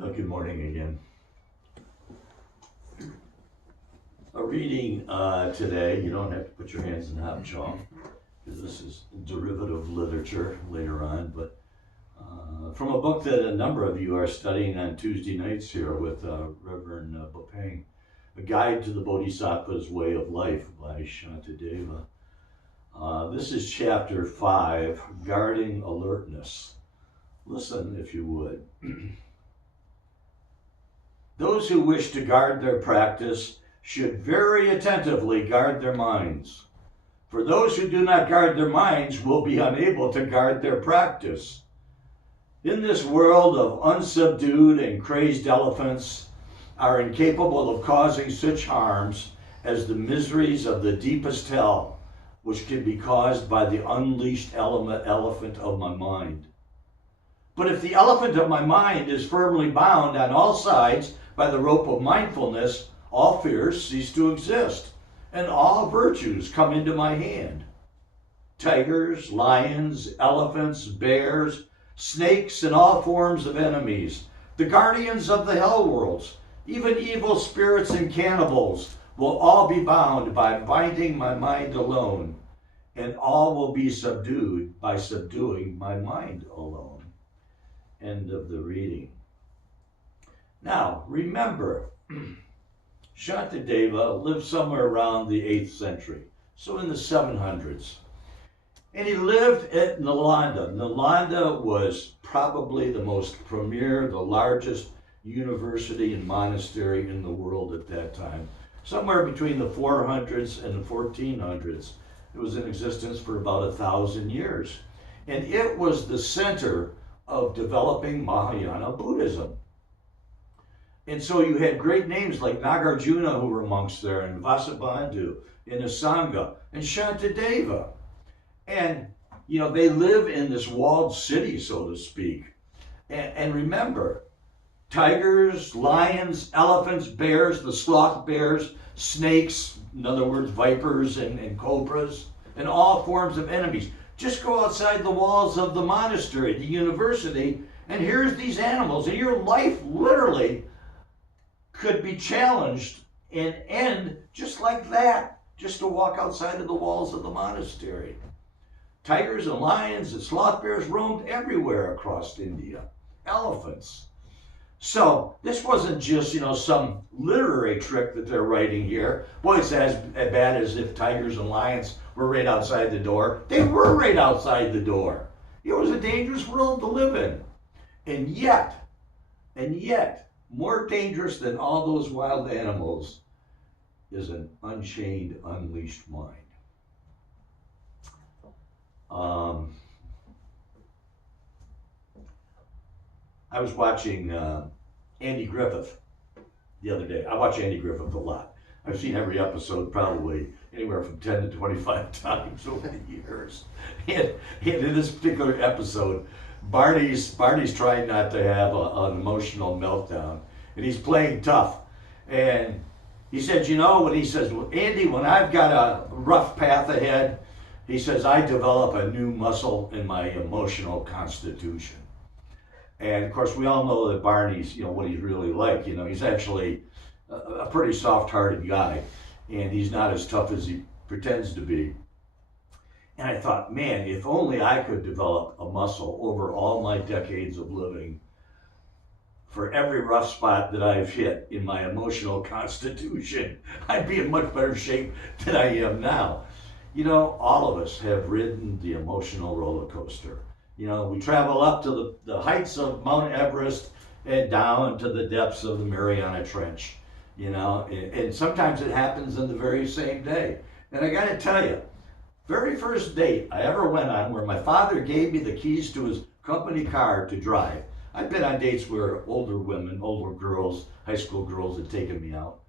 Good morning again. A reading today, you don't have to put your hands in hot chalk, because this is derivative literature later on, but from a book that a number of you are studying on Tuesday nights here with Reverend Bopang, A Guide to the Bodhisattva's Way of Life by Shantideva. This is chapter 5, Guarding Alertness. Listen if you would. Those who wish to guard their practice should very attentively guard their minds. For those who do not guard their minds will be unable to guard their practice. In this world of unsubdued and crazed elephants are incapable of causing such harms as the miseries of the deepest hell, which can be caused by the unleashed elephant of my mind. But if the elephant of my mind is firmly bound on all sides by the rope of mindfulness, all fears cease to exist, and all virtues come into my hand. Tigers, lions, elephants, bears, snakes, and all forms of enemies, the guardians of the hell worlds, even evil spirits and cannibals, will all be bound by binding my mind alone, and all will be subdued by subduing my mind alone. End of the reading. Now, remember, Shantideva lived somewhere around the 8th century, so in the 700s. And he lived at Nalanda. Nalanda was probably the most premier, the largest university and monastery in the world at that time. Somewhere between the 400s and the 1400s. It was in existence for about 1,000 years. And it was the center of developing Mahayana Buddhism. And so you had great names like Nagarjuna, who were monks there, and Vasubandhu, and Asanga, and Shantideva. And, you know, they live in this walled city, so to speak. And remember, tigers, lions, elephants, bears, the sloth bears, snakes, in other words, vipers and cobras, and all forms of enemies. Just go outside the walls of the monastery, the university, and here's these animals, and your life literally could be challenged and end just like that, just to walk outside of the walls of the monastery. Tigers and lions and sloth bears roamed everywhere across India. Elephants. So this wasn't just, some literary trick that they're writing here. Boy, it's as bad as if tigers and lions were right outside the door. They were right outside the door. It was a dangerous world to live in. And yet, more dangerous than all those wild animals is an unchained, unleashed mind. I was watching Andy Griffith the other day. I watch Andy Griffith a lot. I've seen every episode probably anywhere from 10 to 25 times over the years. And in this particular episode, Barney's trying not to have an emotional meltdown, and he's playing tough. And he said, Andy, when I've got a rough path ahead, he says, I develop a new muscle in my emotional constitution. And of course, we all know that Barney's, what he's really like. He's actually a pretty soft-hearted guy, and he's not as tough as he pretends to be. And I thought, man, if only I could develop a muscle over all my decades of living for every rough spot that I've hit in my emotional constitution, I'd be in much better shape than I am now. All of us have ridden the emotional roller coaster. We travel up to the heights of Mount Everest and down to the depths of the Mariana Trench, and sometimes it happens in the very same day. And I got to tell you, very first date I ever went on where my father gave me the keys to his company car to drive. I've been on dates where older women, older girls, high school girls had taken me out.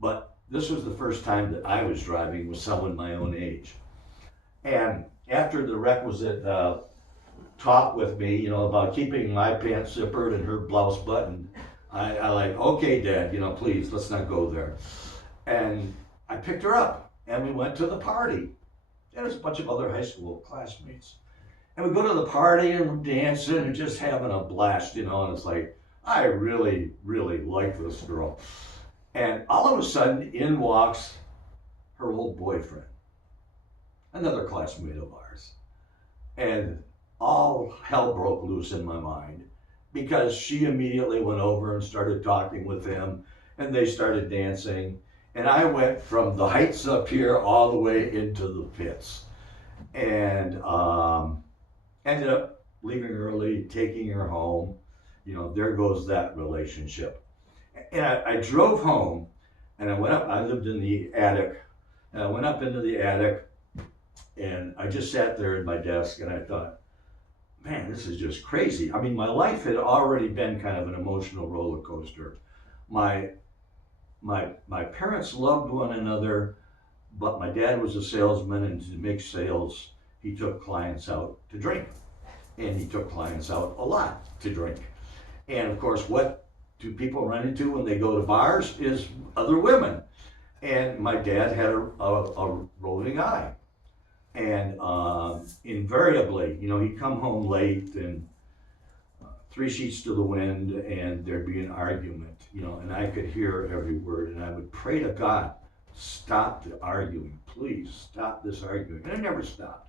But this was the first time that I was driving with someone my own age. And after the requisite talk with me, about keeping my pants zippered and her blouse buttoned, I like, okay, Dad, please, let's not go there. And I picked her up and we went to the party. And there's a bunch of other high school classmates. And we go to the party and we're dancing and just having a blast, and it's like, I really, really like this girl. And all of a sudden, in walks her old boyfriend, another classmate of ours. And all hell broke loose in my mind because she immediately went over and started talking with him, and they started dancing. And I went from the heights up here all the way into the pits. And ended up leaving early, taking her home. You know, there goes that relationship. And I drove home, and I went up. I lived in the attic, and I went up into the attic, and I just sat there at my desk, and I thought, man, this is just crazy. I mean, my life had already been kind of an emotional roller coaster. My my parents loved one another, but my dad was a salesman, and to make sales, he took clients out to drink, and he took clients out a lot to drink. And of course, what do people run into when they go to bars is other women. And my dad had a roving eye. And invariably, you know, he'd come home late and three sheets to the wind, and there'd be an argument, you know, and I could hear every word, and I would pray to God, stop the arguing, please stop this arguing. And it never stopped.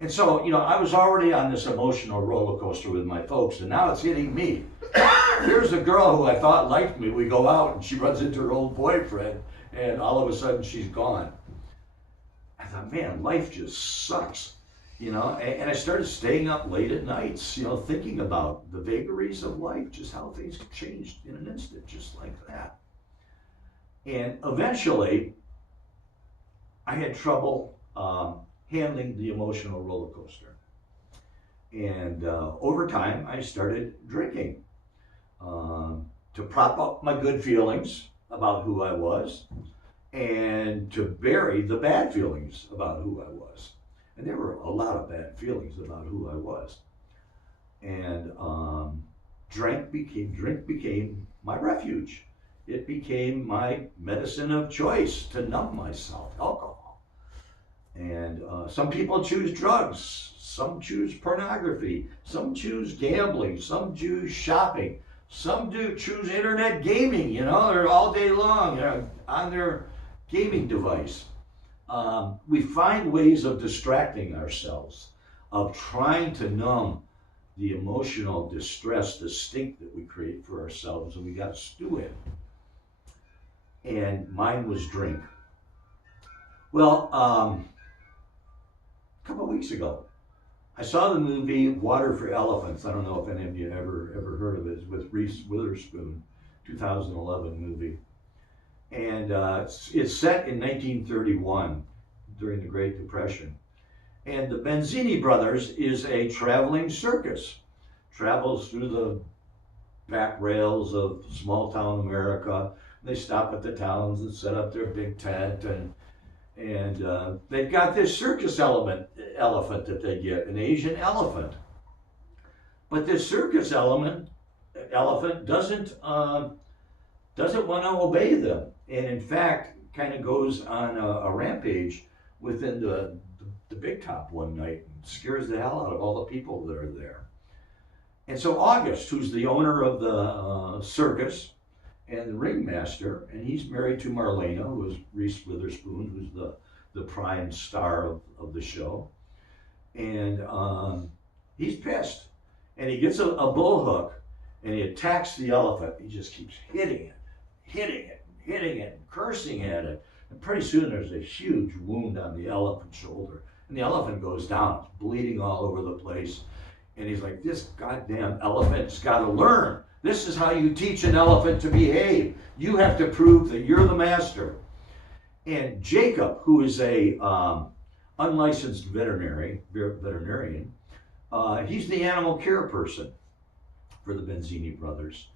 And so, you know, I was already on this emotional roller coaster with my folks, and now it's hitting me. Here's a girl who I thought liked me. We go out, and she runs into her old boyfriend, and all of a sudden she's gone. I thought, man, life just sucks, you know? And I started staying up late at nights, you know, thinking about the vagaries of life, just how things changed in an instant, just like that. And eventually, I had trouble handling the emotional roller coaster. And over time, I started drinking to prop up my good feelings about who I was and to bury the bad feelings about who I was. And there were a lot of bad feelings about who I was. And drink became my refuge. It became my medicine of choice to numb myself, alcohol. And some people choose drugs, some choose pornography, some choose gambling, some choose shopping, some do choose internet gaming, you know, they're all day long, you know, on their gaming device. We find ways of distracting ourselves, of trying to numb the emotional distress, the stink that we create for ourselves, and we got to stew it. And mine was drink. Well, a couple of weeks ago, I saw the movie Water for Elephants. I don't know if any of you ever heard of it. It's with Reese Witherspoon, 2011 movie. And it's set in 1931 during the Great Depression. And the Benzini Brothers is a traveling circus. Travels through the back rails of small town America. They stop at the towns and set up their big tent, and they've got this circus elephant that they get, an Asian elephant. But this circus elephant doesn't want to obey them, and in fact, kind of goes on a rampage within the big top one night and scares the hell out of all the people that are there. And so August, who's the owner of the circus and the ringmaster, and he's married to Marlena, who is Reese Witherspoon, who's the prime star of the show. And he's pissed. And he gets a bull hook, and he attacks the elephant. He just keeps hitting it, cursing at it. And pretty soon there's a huge wound on the elephant's shoulder. And the elephant goes down, bleeding all over the place. And he's like, this goddamn elephant's got to learn. This is how you teach an elephant to behave. You have to prove that you're the master. And Jacob, who is a unlicensed veterinarian, he's the animal care person for the Benzini Brothers.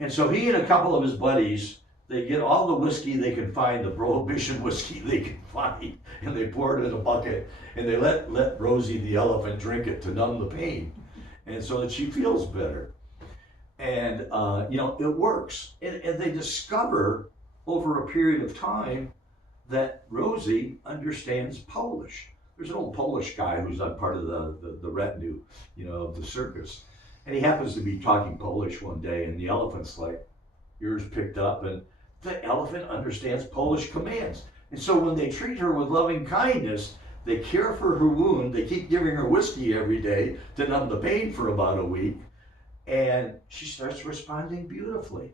And so he and a couple of his buddies, they get all the whiskey they can find, the prohibition whiskey they can find, and they pour it in a bucket, and they let Rosie the elephant drink it to numb the pain, and so that she feels better. And you know, it works. And they discover over a period of time that Rosie understands Polish. There's an old Polish guy who's on part of the retinue, you know, of the circus. And he happens to be talking Polish one day, and the elephant's like, ears picked up, and the elephant understands Polish commands. And so when they treat her with loving kindness, they care for her wound, they keep giving her whiskey every day to numb the pain for about a week, and she starts responding beautifully.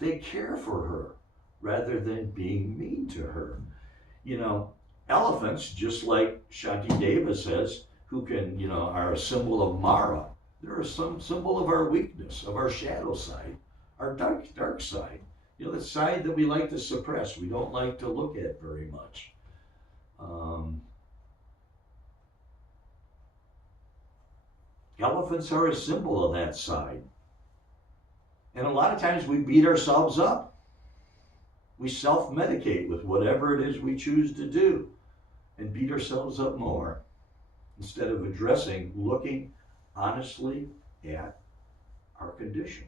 They care for her rather than being mean to her. You know, elephants, just like Shanti Deva says, who can, are a symbol of Mara. They're some symbol of our weakness, of our shadow side, our dark side. The side that we like to suppress, we don't like to look at very much. Elephants are a symbol of that side. And a lot of times we beat ourselves up. We self-medicate with whatever it is we choose to do and beat ourselves up more instead of looking honestly at our condition.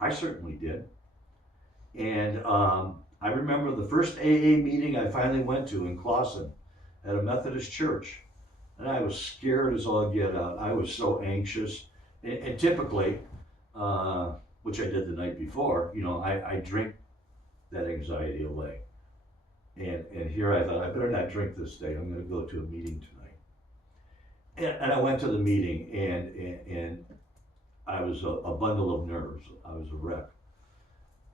I certainly did. And I remember the first AA meeting I finally went to in Clawson at a Methodist church. And I was scared as all get out. I was so anxious. And typically, which I did the night before, I drink that anxiety away. And here I thought, I better not drink this day. I'm going to go to a meeting tonight. And I went to the meeting, and I was a bundle of nerves. I was a wreck.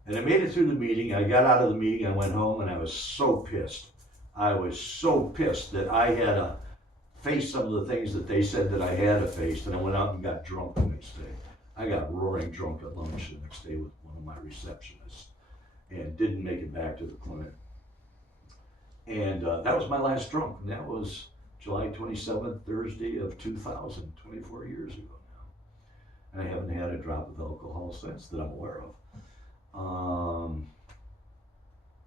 And I made it through the meeting. I got out of the meeting. I went home, and I was so pissed. I was so pissed that I had to face some of the things that they said that I had to face. And I went out and got drunk the next day. I got roaring drunk at lunch the next day with one of my receptionists and didn't make it back to the clinic. And that was my last drunk. And that was July 27th, Thursday of 2000, 24 years ago now. And I haven't had a drop of alcohol since that I'm aware of.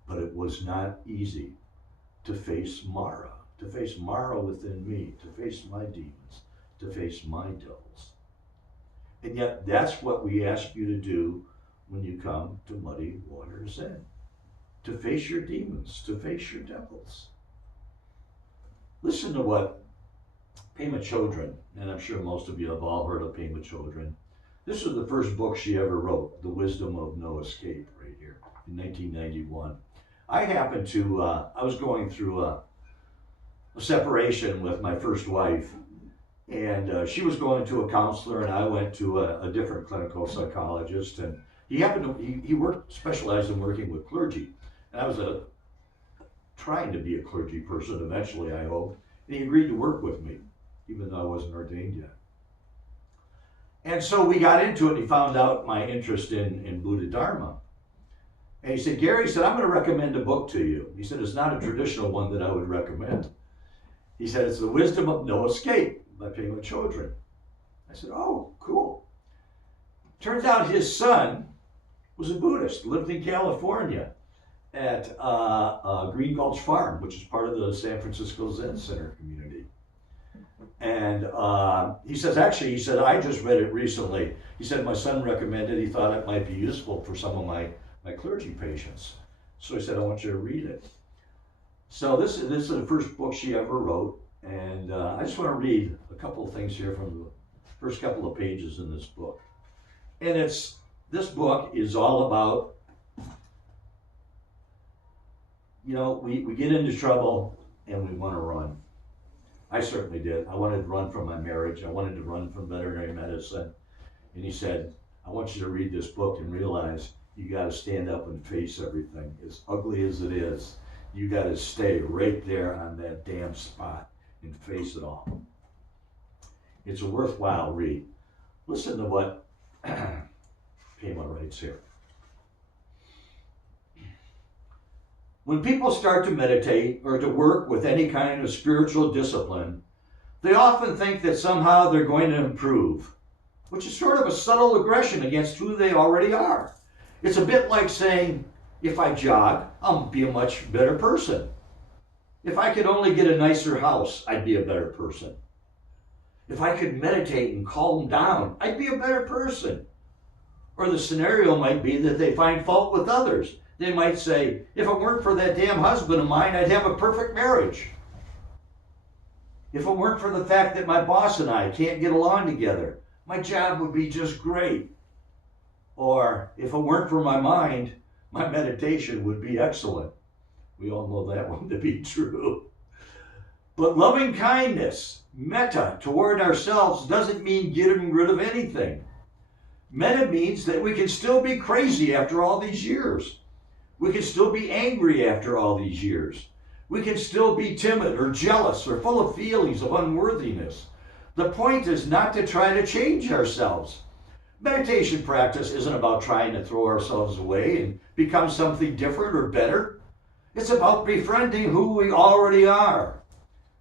But it was not easy to face Mara within me, to face my demons, to face my devils. And yet that's what we ask you to do when you come to Muddy Waters Inn. To face your demons, to face your devils. Listen to what Pema Chodron, and I'm sure most of you have all heard of Pema Chodron. This was the first book she ever wrote, The Wisdom of No Escape, right here, in 1991. I happened to, I was going through a separation with my first wife, and she was going to a counselor, and I went to a different clinical psychologist, and he happened to, he specialized in working with clergy, and I was trying to be a clergy person eventually, I hope, and he agreed to work with me, even though I wasn't ordained yet. And so we got into it, and he found out my interest in Buddha Dharma. And he said, Gary, he said, I'm going to recommend a book to you. He said, it's not a traditional one that I would recommend. He said, it's The Wisdom of No Escape by Pema Chodron. I said, oh, cool. Turns out his son was a Buddhist, lived in California at Green Gulch Farm, which is part of the San Francisco Zen Center community. And he says, actually, he said, I just read it recently. He said, my son recommended, he thought it might be useful for some of my clergy patients. So he said, I want you to read it. So this is the first book she ever wrote. And I just want to read a couple of things here from the first couple of pages in this book. And this book is all about, we get into trouble and we want to run. I certainly did. I wanted to run from my marriage. I wanted to run from veterinary medicine. And he said, I want you to read this book and realize you got to stand up and face everything. As ugly as it is, you got to stay right there on that damn spot and face it all. It's a worthwhile read. Listen to what Pema writes here. When people start to meditate or to work with any kind of spiritual discipline, they often think that somehow they're going to improve, which is sort of a subtle aggression against who they already are. It's a bit like saying, if I jog, I'll be a much better person. If I could only get a nicer house, I'd be a better person. If I could meditate and calm down, I'd be a better person. Or the scenario might be that they find fault with others. They might say, if it weren't for that damn husband of mine, I'd have a perfect marriage. If it weren't for the fact that my boss and I can't get along together, my job would be just great. Or if it weren't for my mind, my meditation would be excellent. We all know that one to be true. But loving kindness, metta, toward ourselves doesn't mean getting rid of anything. Metta means that we can still be crazy after all these years. We can still be angry after all these years. We can still be timid or jealous or full of feelings of unworthiness. The point is not to try to change ourselves. Meditation practice isn't about trying to throw ourselves away and become something different or better. It's about befriending who we already are.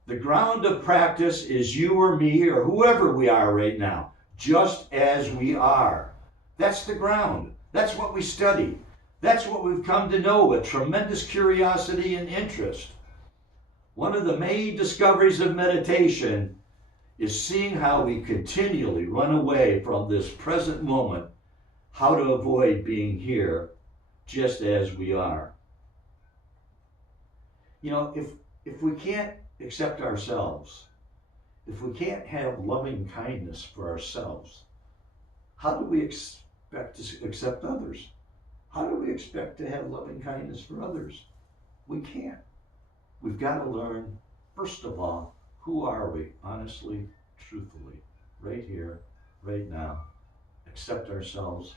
The ground of practice is you or me or whoever we are right now, just as we are. That's the ground. That's what we study. That's what we've come to know with tremendous curiosity and interest. One of the main discoveries of meditation is seeing how we continually run away from this present moment, how to avoid being here just as we are. You know, if we can't accept ourselves, if we can't have loving kindness for ourselves, how do we expect to accept others? How do we expect to have loving kindness for others? We can't. We've got to learn, first of all, who are we, honestly, truthfully, right here, right now. Accept ourselves,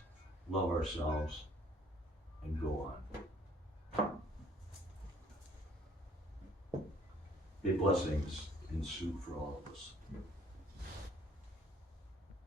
love ourselves, and go on. May blessings ensue for all of us.